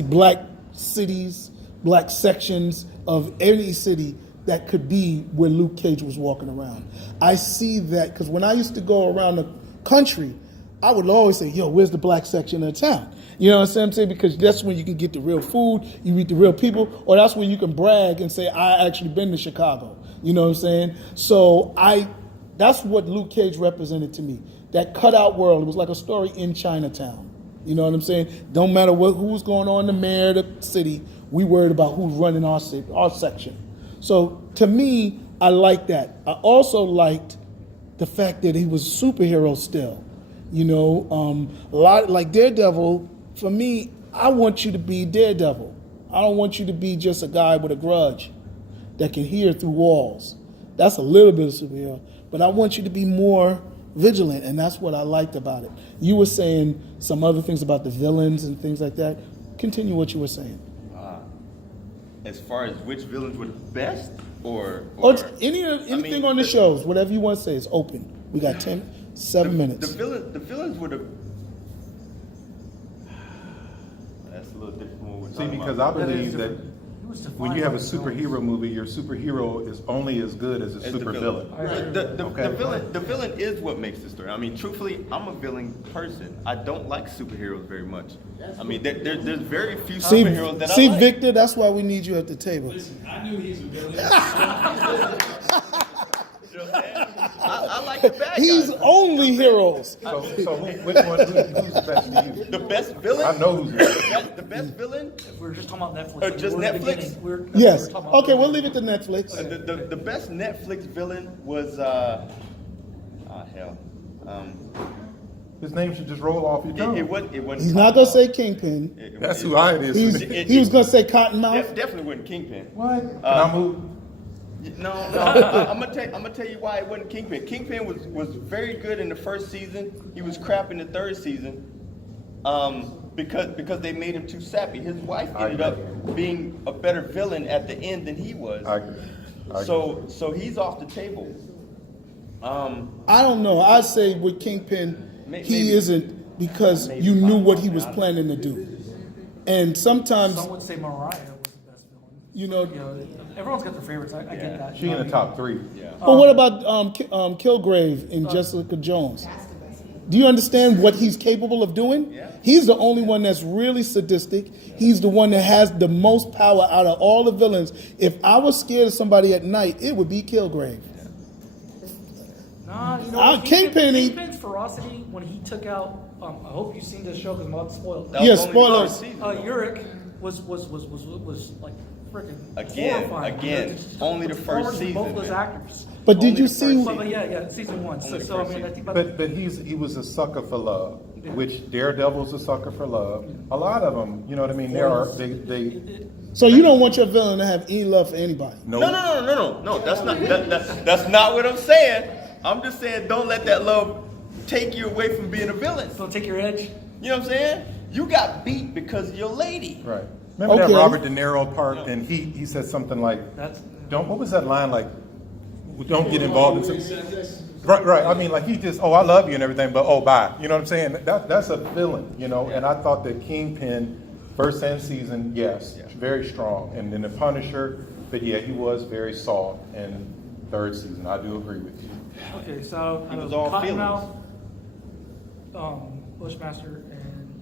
black cities, black sections of any city that could be where Luke Cage was walking around. I see that because when I used to go around the country, I would always say, yo, where's the black section of the town? You know what I'm saying? Because that's when you can get the real food, you meet the real people, or that's when you can brag and say, I actually been to Chicago. You know what I'm saying? So that's what Luke Cage represented to me. That cutout world, it was like a story in Chinatown. You know what I'm saying? Don't matter who's going on, the mayor of the city, we worried about who's running our section. So to me, I like that. I also liked the fact that he was a superhero still. You know, a lot like Daredevil. For me, I want you to be Daredevil. I don't want you to be just a guy with a grudge that can hear through walls. That's a little bit of superhero, but I want you to be more vigilant, and that's what I liked about it. You were saying some other things about the villains and things like that. Continue what you were saying. As far as which villains were the best, or Or anything on the shows, whatever you want to say is open. We got 7 minutes. The villains were the. That's a little different when we're See, talking because about. I believe that It was when you have a superhero movie, your superhero is only as good as a As the supervillain. Right. The Okay. villain is what makes the story. I mean, truthfully, I'm a villain person. I don't like superheroes very much. I mean, there's very few superheroes that I like. Victor, that's why we need you at the table. Listen, I knew he's a villain. You know what I'm saying? I like the bad He's guys. only heroes. So which one, who's the best to you? The best villain. I know who's the best. The best villain. If we were just talking about Netflix. Or just we're in the Netflix? beginning. We're Yes. talking about- Okay, we'll leave it to Netflix. The best Netflix villain was hell. His name should just roll off your tongue. It wasn't. He's not gonna say Kingpin. That's who I is. He was gonna say Cottonmouth. Definitely wasn't Kingpin. What? Can I move? No. I'm gonna tell you why it wasn't Kingpin. Kingpin was very good in the first season. He was crap in the third season. Because they made him too sappy. His wife ended up being a better villain at the end than he was. I agree. So he's off the table. I don't know. I say with Kingpin, he Maybe. isn't because you knew what he was planning to do. And sometimes, Some would say Mariah was the best villain. you know. You know, everyone's got their favorites. I get that. She in the top 3. But what about Kilgrave in Jessica Jones? Do you understand what he's capable of doing? Yeah. He's the only one that's really sadistic. He's the one that has the most power out of all the villains. If I was scared of somebody at night, it would be Kilgrave. Nah, you know, Kingpin, Kingpin's ferocity when he took out. I hope you've seen this show because I'm about to spoil it. That was Yeah, only the spoilers. first season. Uric was like freaking Again, horrifying. again, only the first performance of both season, those man. actors. But did Only you the see? first But yeah, season 1. Only So I first mean, I season. think But he was a sucker for love, which Daredevil's a sucker for love. A lot of them, you know what I mean? They So you don't want your villain to have any love for anybody. no. No. That's not what I'm saying. I'm just saying don't let that love take you away from being a villain. don't take your edge. You know what I'm saying? You got beat because of your lady. Right. Remember Okay. that Robert De Niro part, and he said something like, That's what was that line like? Don't get involved in some. Right. I mean, like he just, I love you and everything, but bye. You know what I'm saying? That's a villain, you know. And I thought that Kingpin, first and season, yes, very strong. And then the Punisher, but yeah, he was very soft. And third season, I do agree with you. okay. So He was all Cottonmouth, Bushmaster,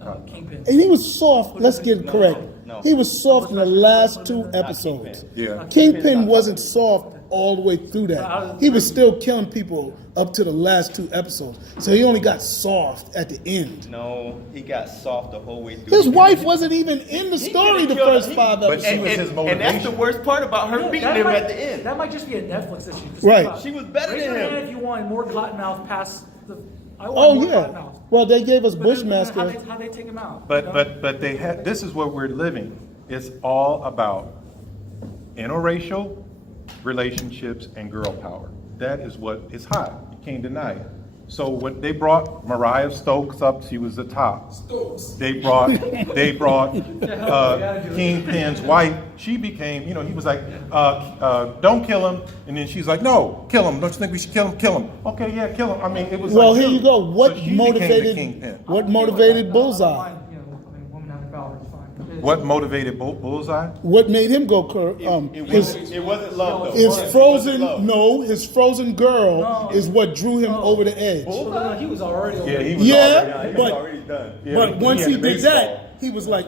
and Kingpin. And he was soft. Let's get it correct. No. He was soft in the last 2 episodes. Yeah. Kingpin wasn't soft all the way through that. He was still killing people up to the last 2 episodes. So he only got soft at the end. No, he got soft the whole way through. His wife wasn't even in the story the first 5 But episodes. she was his And that's the motivation. worst part about her beating That him might- at the end. That might just be a Netflix issue. Just Right. think about it. She was better Raise than your him. hand if you want more Cottonmouth past the. I want Oh more yeah. Cottonmouth. Well, they gave us But then Bushmaster. How they take him out? But you know? but they had. This is what we're living. It's all about interracial relationships and girl power. That is what is hot. You can't deny it. So when they brought Mariah Stokes up, she was the top. They brought Kingpin's wife. She became, you know, he was like, don't kill him, and then she's like, no, kill him. Don't you think we should kill him? Kill him. Okay, yeah, kill him. I mean, it was. Well, like, here dude. you go. What So she became the motivated? Kingpin. What motivated Bullseye? Fine, you know, I mean, woman having power is fine. What motivated Bullseye? What made him go? It wasn't love though. His It wasn't frozen love. his frozen girl is what drew him over the edge. So he was already. Yeah, he was Yeah, already. He was but already done. Yeah, but once had he the did baseball. that, he was like,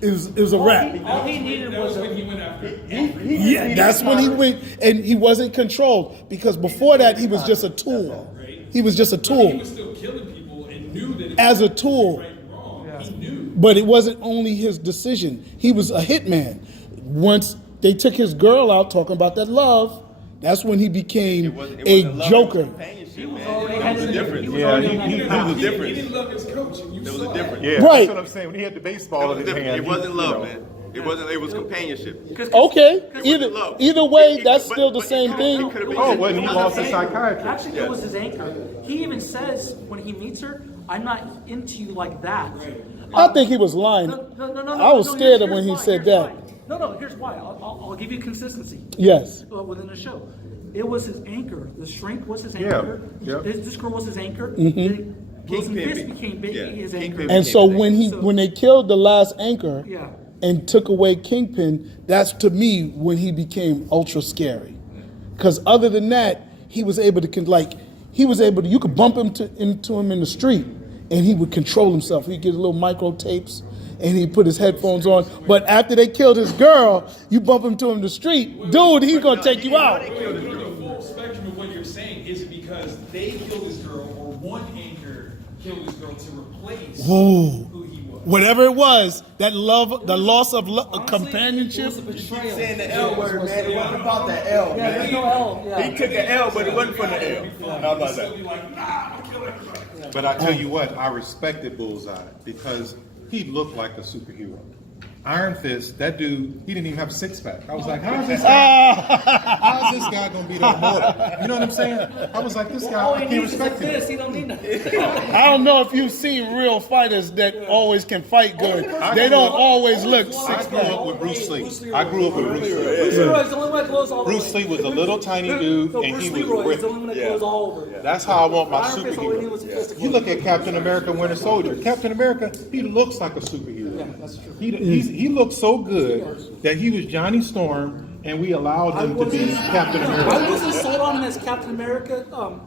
it was a wrap. All he needed That was was when a. he went after. Yeah, that's when he went, and he wasn't controlled because before that he was just a tool. He was just a He tool, was still killing people and knew that it as a was tool. right and wrong. He knew. But it wasn't only his decision. He was a hitman. Once they took his girl out talking about that love, that's when he became It wasn't a love, it was joker. companionship. companionship, man. already There was a had- difference. he was Yeah, already he- on that he- path. He difference. didn't love his coach, and you There was saw a that. difference. Yeah, Right. that's what I'm saying. When he had the baseball There in was a his difference. hand, It wasn't you love, know. man. It wasn't. It was companionship. Okay, It either wasn't love. either way, It- that's but- still the but it same could've- thing. it could've been- Oh, when he It was lost his his anchor. psychiatrist. Actually, it was his anchor. He even says when he meets her, "I'm not into you like that." I think he was lying. No, I was scared here's of when he why, said here's that. why. No, here's why. I'll give you consistency Yes. within the show. It was his anchor. The shrink was his Yeah, anchor. yeah. This girl was his anchor. Mm-hmm. Wilson Kingpin Fisk be- became big, yeah, his Kingpin anchor. And so when So- when they killed the last anchor Yeah. and took away Kingpin, that's to me when he became ultra scary. Because other than that, he was able to you could bump into him in the street and he would control himself. He'd get little micro tapes and he'd put his headphones on. But after they killed his girl, you bump him to him in the street, dude, he's gonna take you out. Through the full spectrum of what you're saying, is it because they killed his girl or one anchor killed his girl to replace Ooh. who he was? Whatever it was, that love, the loss of Honestly, companionship. It was a betrayal. Saying the L word, man. It wasn't about the L, Yeah, there's no L. Yeah. He took an L, but it wasn't for the L. How about Still that? be like, nah, I'm gonna kill everybody. But I tell you what, I respected Bullseye because he looked like a superhero. Iron Fist, that dude, he didn't even have a six pack. I was like, how's this guy gonna be that mortal? You know what I'm saying? I was like, this guy, All I he can't needs is a respect him. fist. He don't need nothing. I don't know if you've seen real fighters that always can fight good. They don't always look I six grew up pack. with Bruce Lee. I grew up with Bruce Lee. Bruce Leroy's the only one that glows all the Bruce way. Lee was a little tiny dude, No, and Bruce he was Leroy is ripped. the only one that glows all over. That's how I want my Iron Fist only needs was a fist to superhero. You look at Captain America: Winter Soldier. Captain America, he looks like a superhero. Yeah, that's true. He looked so good that he was Johnny Storm, and we allowed him to be Captain I America. wasn't sold on him as Captain America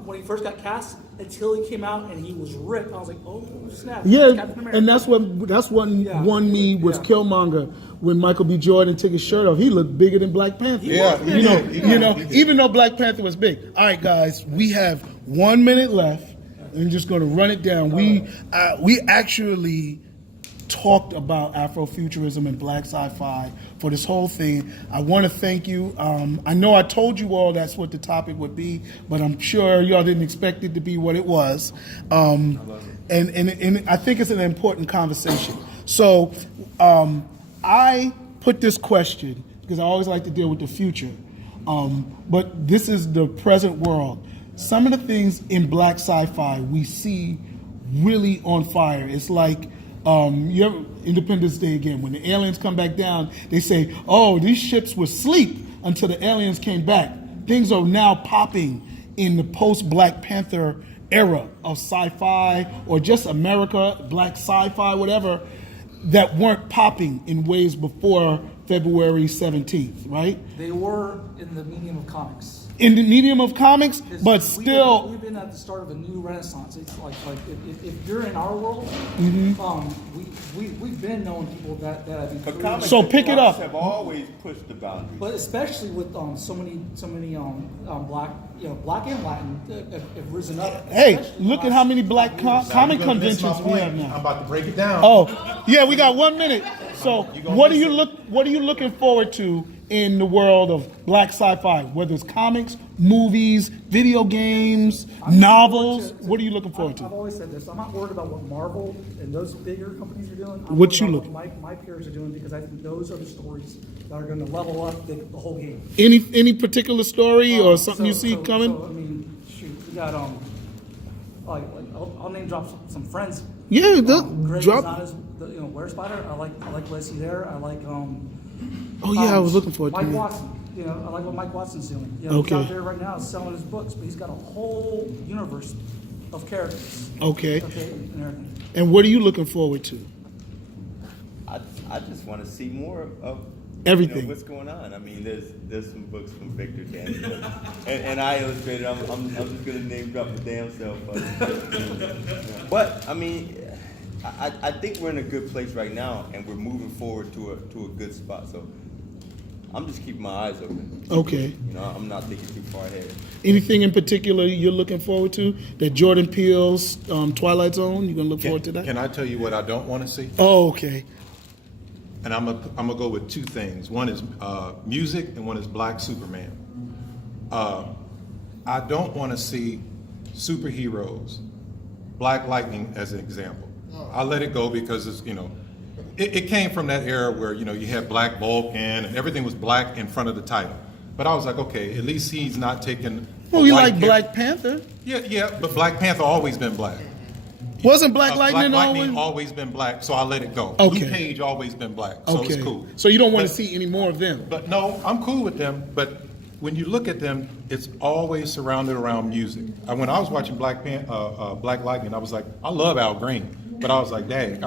when he first got cast until he came out and he was ripped. I was like, oh snap! he's Yeah, Captain America. and that's what won me was Yeah. Killmonger when Michael B. Jordan took his shirt off. He looked bigger than Black Panther. Yeah, he did. He did. Even though Black Panther was big. All right, guys, we have 1 minute left. I'm just going to run it down. We actually talked about Afrofuturism and Black sci-fi for this whole thing. I want to thank you. I know I told you all that's what the topic would be, but I'm sure y'all didn't expect it to be what it was. And I think it's an important conversation. So I put this question because I always like to deal with the future. But this is the present world. Some of the things in Black sci-fi we see really on fire. It's like you ever, Independence Day again. When the aliens come back down, they say, "Oh, these ships were asleep until the aliens came back." Things are now popping in the post-Black Panther era of sci-fi or just America, Black sci-fi, whatever, that weren't popping in ways before February 17th, right? They were in the medium of comics. In the medium of comics, Because but we've still, we've been at the start of a new renaissance. It's like if you're in our world, we've been knowing people that have been But creating- comics So pick it up. have always pushed the boundaries. But especially with so many black black and Latin have risen up. hey, especially look the at how last many black comic You're gonna miss my conventions we have point. I'm now. about to break it down. Oh, yeah, we got 1 minute. So, gonna what are miss you it. What are you looking forward to in the world of Black sci-fi? Whether it's comics, movies, video games, novels. What are you looking forward I've to? always said this. I'm not worried about what Marvel and those bigger companies are doing. I'm What worried you about looking- what my peers are doing because I think those are the stories that are going to level up the whole game. Any particular story or something you see coming? So, I mean, shoot, we got like I'll name drop some friends. Yeah, Greg drop. Lozada's, Were Spider. I like what I see there. I like Oh yeah, I was looking forward to Mike that. Watson. I like what Mike Watson's doing. He's Okay. out there right now selling his books, but he's got a whole universe of characters. Okay. Okay, and everything. And what are you looking forward to? I just want to see more of Everything. what's going on. I mean, there's some books from Victor Daniel, and I illustrated. I'm just gonna name drop the damn self. But I mean, I think we're in a good place right now, and we're moving forward to a good spot. So I'm just keeping my eyes open. Okay. I'm not thinking too far ahead. Anything in particular you're looking forward to? That Jordan Peele's Twilight Zone. You gonna look forward to that? Can I tell you what I don't want to see? Oh, okay. And I'm gonna go with two things. One is music, and one is Black Superman. I don't want to see superheroes, Black Lightning as an example. I let it go because it's, it came from that era where, you had Black Vulcan and everything was black in front of the title. But I was like, okay, at least he's not taking. Well, you like Black Panther? Yeah, but Black Panther always been black. Wasn't Black Lightning Black Lightning always? always been black, so I let it go. Okay. Luke Cage always been black, so Okay. it's cool. So you don't want to But- see any more of them? But no, I'm cool with them. But when you look at them, it's always surrounded around music. When I was watching Black Lightning, I was like, I love Al Green, but I was like, dang,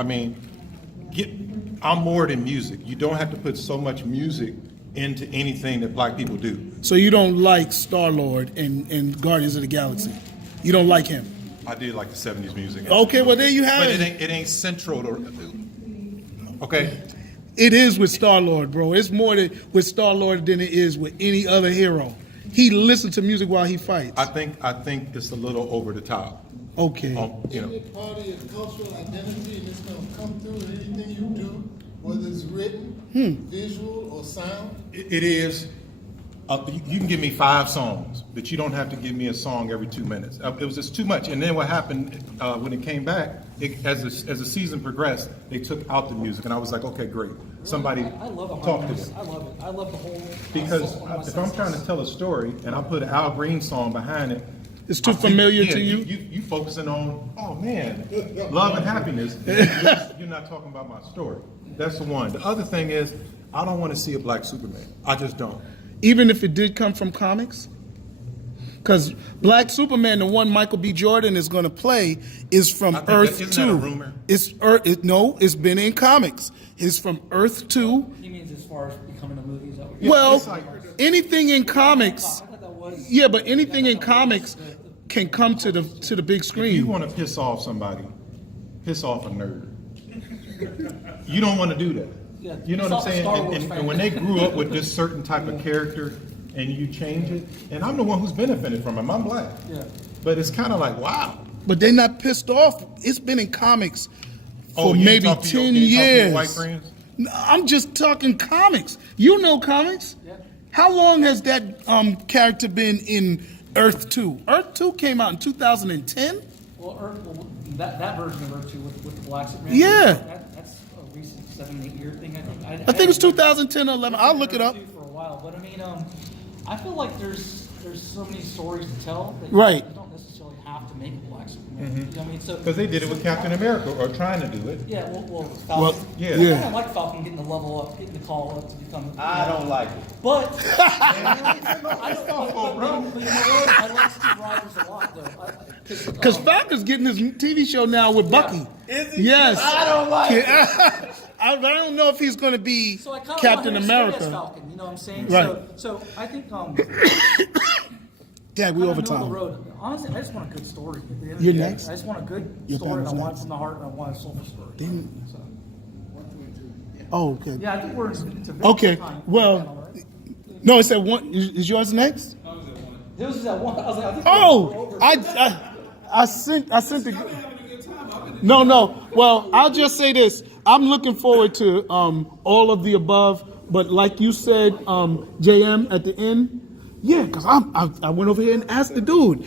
I'm more than music. You don't have to put so much music into anything that black people do. So you don't like Star-Lord and Guardians of the Galaxy? You don't like him? I did like the 70s music. Okay, well there you have But it. it ain't central to. Okay. It is with Star-Lord, bro. It's more with Star-Lord than it is with any other hero. He listens to music while he fights. I think it's a little over the top. Okay. Isn't it part of your cultural identity and it's gonna come through in anything you do, whether it's written, visual, or sound? It is. You can give me 5 songs, but you don't have to give me a song every 2 minutes. It was just too much. And then what happened when it came back, as the season progressed, they took out the music, and I was like, okay, great. Somebody I love a talk to harmonious. them. I love it. I love the whole. Because if I'm trying to tell a story and I put an Al Green song behind it, It's too I think- familiar yeah, to you? You focusing on, oh man, love and happiness. You're not talking about my story. That's the one. The other thing is, I don't want to see a black Superman. I just don't. Even if it did come from comics? Because Black Superman, the one Michael B. Jordan is going to play, is from I think Earth isn't 2. that a rumor? No, it's been in comics. It's from Earth 2. He means as far as becoming a movie. Is that what Well, it's like- anything in comics, I thought that was. yeah, but anything in comics can come to the big If you screen. want to piss off somebody, piss off a nerd. You don't want to do that. Yeah, You know piss what I'm off a saying? Star Wars And fan. when they grew up with this certain type of character and you change it, and I'm the one who's benefited from him, I'm black. Yeah. But it's kind of like, wow. But they're not pissed off. It's been in comics for you ain't maybe talk to your- 10 you ain't talk to your years. white friends? No, I'm just talking comics. You know comics. Yeah. How long has that character been in Earth 2? Earth 2 came out in 2010? Well, that version of Earth 2 with the Black Superman. Yeah. That's a recent 7-8 year thing. I think. I think it's 2010 or 11. I'll look it up. For a while, but I mean, I feel like there's so many stories to tell that Right. you don't necessarily have to make a Black Superman. You know what I mean? So Because they did it with Captain America, or trying to do it. Yeah, well, Well, Falcon. yeah. I yeah. don't like Falcon getting the level up, getting the call up to become. I don't like it. But I like Steve Rogers a lot, though. Because Falcon's getting his TV show now with Bucky. Is he? Yes. I don't like it. I don't know if he's going to be So I kind of Captain want him to stay as America. Falcon, you know what I'm saying? Right. So I think Dad, we kind over of middle of time. the road. Honestly, I just want a good story. At the end of You're the day. next? I just want a good Your story. And I family's want it next. from the heart, and I want a soulful story. So, Oh, okay. yeah, I think we're into Okay, time. well, no, it said one. Is yours next? This is at one. I was like, I think Oh, we're over. I sent the. No. Well, I'll just say this. I'm looking forward to all of the above, but like you said, JM at the end, yeah, because I went over here and asked the dude.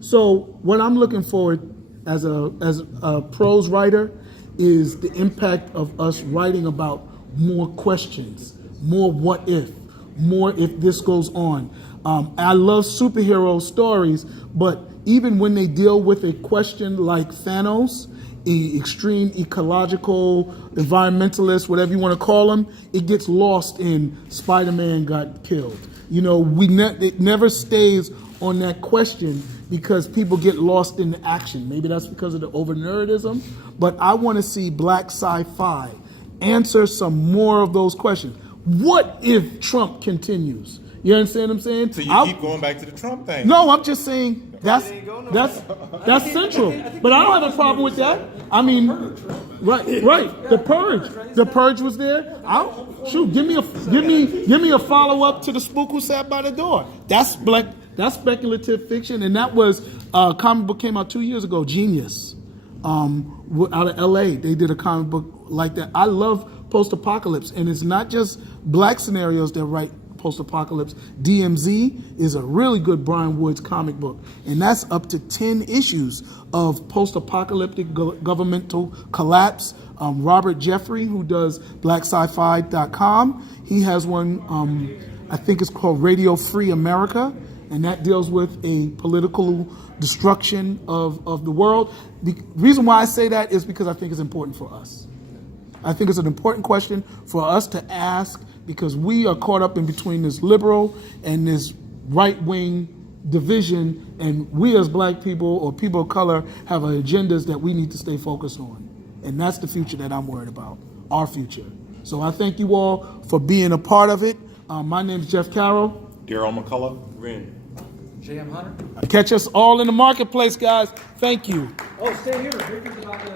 So what I'm looking forward as a prose writer is the impact of us writing about more questions, more what if, more if this goes on. I love superhero stories, but even when they deal with a question like Thanos, extreme ecological, environmentalist, whatever you want to call them, it gets lost in Spider-Man got killed. You know, it never stays on that question because people get lost in the action. Maybe that's because of the over-nerdism, but I want to see black sci-fi answer some more of those questions. What if Trump continues? You understand what I'm saying? So you keep going back to the Trump thing. No, I'm just saying that's central. But I don't have a problem with that. I mean, right. The Purge was there. Give me a follow up to the Spook Who Sat by the Door. That's speculative fiction, and that was a comic book came out 2 years ago. Genius, out of L.A. They did a comic book like that. I love post-apocalypse, and it's not just black scenarios that write post-apocalypse. DMZ is a really good Brian Woods comic book, and that's up to 10 issues of post-apocalyptic governmental collapse. Robert Jeffrey, who does BlackSciFi.com, he has one, I think it's called Radio Free America, and that deals with a political destruction of the world. The reason why I say that is because I think it's important for us. I think it's an important question for us to ask, because we are caught up in between this liberal and this right-wing division, and we as black people or people of color have agendas that we need to stay focused on. And that's the future that I'm worried about, our future. So I thank you all for being a part of it. My name is Jeff Carroll. Daryl McCullough. J.M. Hunter. Catch us all in the marketplace, guys. Thank you. Oh, stay here. Here comes about the